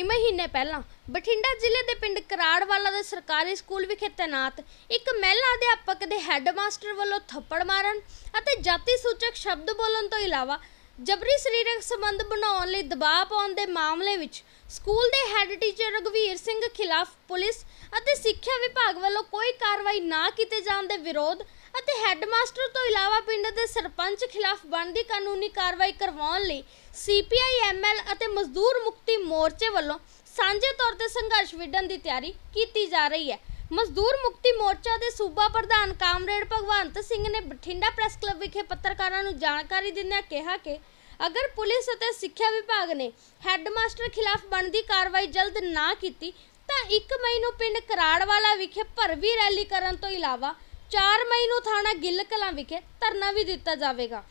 ਕਈ ਮਹੀਨੇ ਪਹਿਲਾਂ ਬਠਿੰਡਾ ਜ਼ਿਲ੍ਹੇ ਦੇ ਪਿੰਡ ਕਰਾੜਵਾਲਾ ਦੇ ਸਰਕਾਰੀ ਸਕੂਲ ਵਿਖੇ ਤੈਨਾਤ ਇੱਕ ਮਹਿਲਾ ਅਧਿਆਪਕ ਦੇ ਹੈੱਡਮਾਸਟਰ ਵੱਲੋਂ ਥੱਪੜ ਮਾਰਨ ਅਤੇ ਜਾਤੀ ਸੂਚਕ ਸ਼ਬਦ ਬੋਲਣ ਤੋਂ ਇਲਾਵਾ ਜਬਰੀ ਸਰੀਰਕ ਸੰਬੰਧ ਬਣਾਉਣ ਲਈ ਦਬਾਅ ਪਾਉਣ ਦੇ ਮਾਮਲੇ ਵਿੱਚ ਸਕੂਲ ਦੇ ਹੈੱਡ ਟੀਚਰ ਰਘਵੀਰ ਸਿੰਘ ਖਿਲਾਫ ਪੁਲਿਸ ਅਤੇ ਸਿੱਖਿਆ ਵਿਭਾਗ ਵੱਲੋਂ ਕੋਈ ਕਾਰਵਾਈ ਨਾ ਕੀਤੇ ਜਾਣ ਦੇ ਵਿਰੋਧ ਅਤੇ ਹੈੱਡਮਾਸਟਰ ਤੋਂ ਇਲਾਵਾ ਪਿੰਡ ਦੇ ਸਰਪੰਚ ਖਿਲਾਫ ਬਣਦੀ ਕਾਨੂੰਨੀ ਕਾਰਵਾਈ ਕਰਵਾਉਣ ਲਈ ਸੀਪੀਆਈ ਐਮਐਲ ਅਤੇ ਮਜ਼ਦੂਰ ਮੁਕਤੀ ਮੋਰਚੇ ਵੱਲੋਂ ਸਾਂਝੇ ਤੌਰ ਤੇ ਸੰਘਰਸ਼ ਵਿੱਢਣ ਦੀ ਤਿਆਰੀ ਕੀਤੀ ਜਾ ਰਹੀ ਹੈ। ਮਜ਼ਦੂਰ ਮੁਕਤੀ ਮੋਰਚਾ ਦੇ ਸੂਬਾ ਪ੍ਰਧਾਨ ਕਾਮਰੇਡ ਭਗਵੰਤ ਸਿੰਘ ਨੇ ਬਠਿੰਡਾ ਪ੍ਰੈਸ ਕਲੱਬ ਵਿਖੇ ਪੱਤਰਕਾਰਾਂ ਨੂੰ ਜਾਣਕਾਰੀ ਦਿੰਦਿਆਂ ਕਿਹਾ ਕਿ ਅਗਰ ਪੁਲਿਸ ਅਤੇ ਸਿੱਖਿਆ ਵਿਭਾਗ ਨੇ ਹੈੱਡਮਾਸਟਰ ਖਿਲਾਫ ਬਣਦੀ ਕਾਰਵਾਈ ਜਲਦ ਨਾ ਕੀਤੀ, ਤਾਂ 1 ਮਈ ਨੂੰ ਪਿੰਡ ਕਰਾੜਵਾਲਾ ਵਿਖੇ ਭਰਵੀ ਰੈਲੀ ਕਰਨ ਤੋਂ ਇਲਾਵਾ 4 ਮਈ ਨੂੰ ਥਾਣਾ ਗਿੱਲ ਕਲਾਂ ਵਿਖੇ ਧਰਨਾ ਵੀ ਦਿੱਤਾ ਜਾਵੇਗਾ।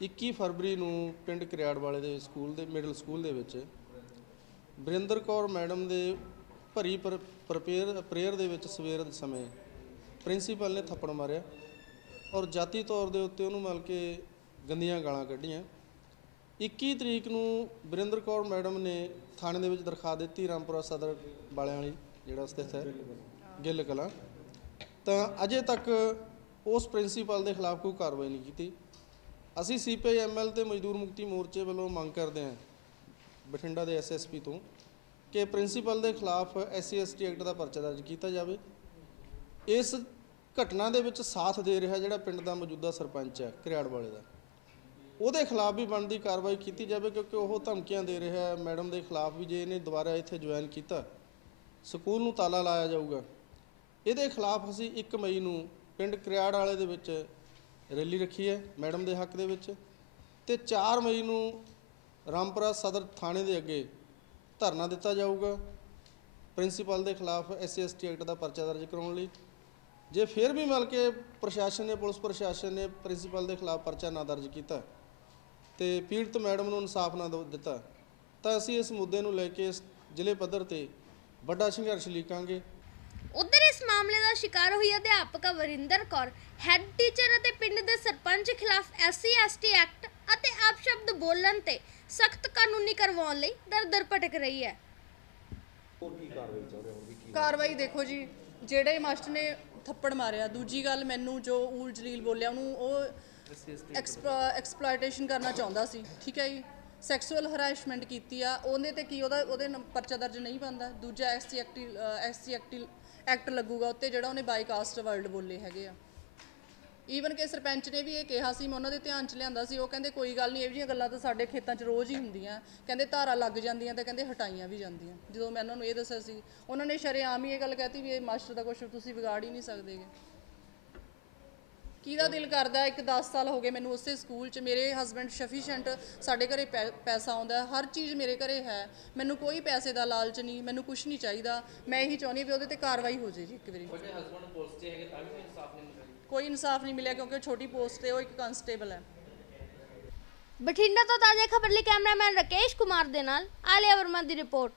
21 ਫਰਵਰੀ ਨੂੰ ਪਿੰਡ ਕਰਿਆੜ ਵਾਲੇ ਦੇ ਸਕੂਲ ਦੇ, ਮਿਡਲ ਸਕੂਲ ਦੇ ਵਿੱਚ ਬਰਿੰਦਰ ਕੌਰ ਮੈਡਮ ਦੇ ਭਰੀ ਪ੍ਰਪੇਅਰ, ਪ੍ਰੇਅਰ ਦੇ ਵਿੱਚ ਸਵੇਰ ਦੇ ਸਮੇਂ ਪ੍ਰਿੰਸੀਪਲ ਨੇ ਥੱਪੜ ਮਾਰਿਆ ਔਰ ਜਾਤੀ ਤੌਰ ਦੇ ਉੱਤੇ ਉਹਨੂੰ ਮਤਲਬ ਕਿ ਗੰਦੀਆਂ ਗਾਲਾਂ ਕੱਢੀਆਂ। 21 ਤਰੀਕ ਨੂੰ ਬਰਿੰਦਰ ਕੌਰ ਮੈਡਮ ਨੇ ਥਾਣੇ ਦੇ ਵਿੱਚ ਦਰਖਾਸਤ ਦਿੱਤੀ ਰਾਮਪੁਰਾ ਸਦਰ ਵਾਲਿਆਂ ਵਾਲੀ, ਜਿਹੜਾ ਸਥਿਤ ਹੈ, ਗਿੱਲ ਕਲਾਂ। ਤਾਂ ਅਜੇ ਤੱਕ ਉਸ ਪ੍ਰਿੰਸੀਪਲ ਦੇ ਖਿਲਾਫ ਕੋਈ ਕਾਰਵਾਈ ਨਹੀਂ ਕੀਤੀ। ਅਸੀਂ ਸੀਪੀਆਈ ਐਮਐਲ ਤੇ ਮਜ਼ਦੂਰ ਮੁਕਤੀ ਮੋਰਚੇ ਵੱਲੋਂ ਮੰਗ ਕਰਦੇ ਹਾਂ, ਬਠਿੰਡਾ ਦੇ ਐਸਐਸਪੀ ਤੋਂ, ਕਿ ਪ੍ਰਿੰਸੀਪਲ ਦੇ ਖਿਲਾਫ ਐਸਸੀ ਐਸਟੀ ਐਕਟ ਦਾ ਪਰਚਾ ਦਰਜ ਕੀਤਾ ਜਾਵੇ। ਇਸ ਘਟਨਾ ਦੇ ਵਿੱਚ ਸਾਥ ਦੇ ਰਿਹਾ ਜਿਹੜਾ ਪਿੰਡ ਦਾ ਮੌਜੂਦਾ ਸਰਪੰਚ ਹੈ ਕਿਰਿਆੜ ਵਾਲੇ ਦਾ। ਉਹਦੇ ਖਿਲਾਫ ਵੀ ਬਣਦੀ ਕਾਰਵਾਈ ਕੀਤੀ ਜਾਵੇ, ਕਿਉਂਕਿ ਉਹ ਧਮਕੀਆਂ ਦੇ ਰਿਹਾ ਹੈ। ਮੈਡਮ ਦੇ ਖਿਲਾਫ ਵੀ ਜੇ ਇਹਨੇ ਦੁਬਾਰਾ ਇੱਥੇ ਜੁਆਇਨ ਕੀਤਾ, ਸਕੂਲ ਨੂੰ ਤਾਲਾ ਲਾਇਆ ਜਾਊਗਾ। ਇਹਦੇ ਖਿਲਾਫ ਅਸੀਂ 1 ਮਈ ਨੂੰ ਪਿੰਡ ਕਰਿਆੜ ਵਾਲੇ ਦੇ ਵਿੱਚ ਰੈਲੀ ਰੱਖੀ ਹੈ, ਮੈਡਮ ਦੇ ਹੱਕ ਦੇ ਵਿੱਚ। ਤੇ 4 ਮਈ ਨੂੰ ਰਾਮਪੁਰਾ ਸਦਰ ਥਾਣੇ ਦੇ ਅੱਗੇ ਧਰਨਾ ਦਿੱਤਾ ਜਾਊਗਾ, ਪ੍ਰਿੰਸੀਪਲ ਦੇ ਖਿਲਾਫ ਐਸਸੀ ਐਕਟ ਦਾ ਪਰਚਾ ਦਰਜ ਕਰਾਉਣ ਲਈ। ਜੇ ਫਿਰ ਵੀ ਮਿਲ ਕੇ ਪ੍ਰਸ਼ਾਸਨ ਨੇ, ਪੁਲਿਸ ਪ੍ਰਸ਼ਾਸਨ ਨੇ ਪ੍ਰਿੰਸੀਪਲ ਦੇ ਖਿਲਾਫ ਪਰਚਾ ਨਾ ਦਰਜ ਕੀਤਾ ਤੇ ਪੀੜਤ ਮੈਡਮ ਨੂੰ ਇਨਸਾਫ ਨਾ ਦਿਓ- ਦਿੱਤਾ, ਤਾਂ ਅਸੀਂ ਇਸ ਮੁੱਦੇ ਨੂੰ ਲੈ ਕੇ ਇਸ ਜ਼ਿਲ੍ਹੇ ਪੱਧਰ ਤੇ ਵੱਡਾ ਸੰਘਰਸ਼ ਲਿਖਾਂਗੇ ਉਧਰ ਇਸ ਮਾਮਲੇ ਦਾ ਸ਼ਿਕਾਰ ਹੋਈ ਅਧਿਆਪਕਾ ਵਰਿੰਦਰ ਕੌਰ ਹੈੱਡ ਟੀਚਰ ਅਤੇ ਪਿੰਡ ਦੇ ਸਰਪੰਚ ਖਿਲਾਫ ਐਸਸੀ ਐਸਟੀ ਐਕਟ ਅਤੇ ਅਪਸ਼ਬਦ ਬੋਲਣ ਤੇ ਸਖਤ ਕਾਨੂੰਨੀ ਕਰਵਾਉਣ ਲਈ ਦਰ-ਦਰ ਭਟਕ ਰਹੀ ਹੈ। ਕਾਰਵਾਈ ਦੇਖੋ ਜੀ ਜਿਹੜੇ ਮਾਸਟਰ ਨੇ ਥੱਪੜ ਮਾਰਿਆ ਦੂਜੀ ਗੱਲ ਮੈਨੂੰ ਜੋ ਊਲ ਜਲੀਲ ਬੋਲਿਆ ਉਹਨੂੰ ਉਹ ਐਕਸਪਲੋਇਟੇਸ਼ਨ ਕਰਨਾ ਚਾਹੁੰਦਾ ਸੀ ਠੀਕ ਹੈ ਜੀ? ਸੈਕਸੁਅਲ ਹਰਾਸਮੈਂਟ ਕੀਤੀ ਆ ਉਹਦੇ ਤੇ ਕੀ ਉਹਦਾ ਉਹਦੇ ਪਰਚਾ ਦਰਜ ਨਹੀਂ ਬੰਦਾ ਦੂਜਾ SC act SC act act ਲੱਗੂਗਾ ਉੱਤੇ ਜਿਹੜਾ ਉਹਨੇ ਬਾਈਕਾਸਟ ਵਰਡ ਬੋਲੇ ਹੈਗੇ ਆ। ਈਵਨ ਕਿ ਸਰਪੰਚ ਨੇ ਵੀ ਇਹ ਕਿਹਾ ਸੀ, ਮੈਂ ਉਹਨਾਂ ਦੇ ਧਿਆਨ 'ਚ ਲਿਆਂਦਾ ਸੀ, ਉਹ ਕਹਿੰਦੇ ਕੋਈ ਗੱਲ ਨਹੀਂ, ਇਹ ਜਿਹੀਆਂ ਗੱਲਾਂ ਤਾਂ ਸਾਡੇ ਖੇਤਾਂ 'ਚ ਰੋਜ਼ ਹੀ ਹੁੰਦੀਆਂ। ਕਹਿੰਦੇ ਧਾਰਾ ਲੱਗ ਜਾਂਦੀਆਂ ਤੇ ਕਹਿੰਦੇ ਹਟਾਈਆਂ ਵੀ ਜਾਂਦੀਆਂ। ਜਦੋਂ ਮੈਂ ਉਹਨਾਂ ਨੂੰ ਇਹ ਦੱਸਿਆ ਸੀ, ਉਹਨਾਂ ਨੇ ਸ਼ਰੇਆਮ ਹੀ ਇਹ ਗੱਲ ਕਹਿਤੀ ਵੀ ਇਹ ਮਾਸਟਰ ਦਾ ਕੁਝ ਤੁਸੀਂ ਵਿਗਾੜ ਹੀ ਨਹੀਂ ਸਕਦੇਗੇ ਕਿਹਦਾ ਦਿਲ ਕਰਦਾ? ਇੱਕ 10 ਸਾਲ ਹੋ ਗਏ ਮੈਨੂੰ ਉਸੇ ਸਕੂਲ 'ਚ। ਮੇਰੇ ਹਸਬੰਡ ਸਫੀਸ਼ੀਐਂਟ ਸਾਡੇ ਘਰੇ ਪੈ- ਪੈਸਾ ਆਉਂਦਾ ਹਰ ਚੀਜ਼ ਮੇਰੇ ਘਰੇ ਹੈ। ਮੈਨੂੰ ਕੋਈ ਪੈਸੇ ਦਾ ਲਾਲਚ ਨਹੀਂ ਮੈਨੂੰ ਕੁਝ ਨਹੀਂ ਚਾਹੀਦਾ। ਮੈਂ ਇਹੀ ਚਾਹੁੰਦੀ ਵੀ ਉਹਦੇ ਤੇ ਕਾਰਵਾਈ ਹੋ ਜੇ ਜੀ ਇੱਕ ਵਾਰੀ। ਤੁਹਾਡੇ ਹਸਬੰਡ ਪੁਲਿਸ 'ਚ ਹੈਗੇ ਤਾਂ ਵੀ ਇਨਸਾਫ ਨਹੀਂ ਮਿਲਿਆ? ਕੋਈ ਇਨਸਾਫ ਨਹੀਂ ਮਿਲਿਆ ਕਿਉਂਕਿ ਉਹ ਛੋਟੀ ਪੋਸਟ ਤੇ ਉਹ ਇੱਕ ਕਨਸਟੇਬਲ ਹੈ। ਬਠਿੰਡਾ ਤੋਂ ਤਾਜ਼ਾ ਖਬਰ ਲਈ ਕੈਮਰਾਮੈਨ ਰਕੇਸ਼ ਕੁਮਾਰ ਦੇ ਨਾਲ ਆਲਿਆ ਵਰਮਾ ਦੀ ਰਿਪੋਰਟ।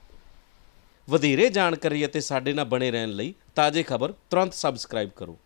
ਵਧੇਰੇ ਜਾਣਕਾਰੀ ਅਤੇ ਸਾਡੇ ਨਾਲ ਬਣੇ ਰਹਿਣ ਲਈ ਤਾਜ਼ੇ ਖਬਰ ਤੁਰੰਤ ਸਬਸਕ੍ਰਾਈਬ ਕਰੋ।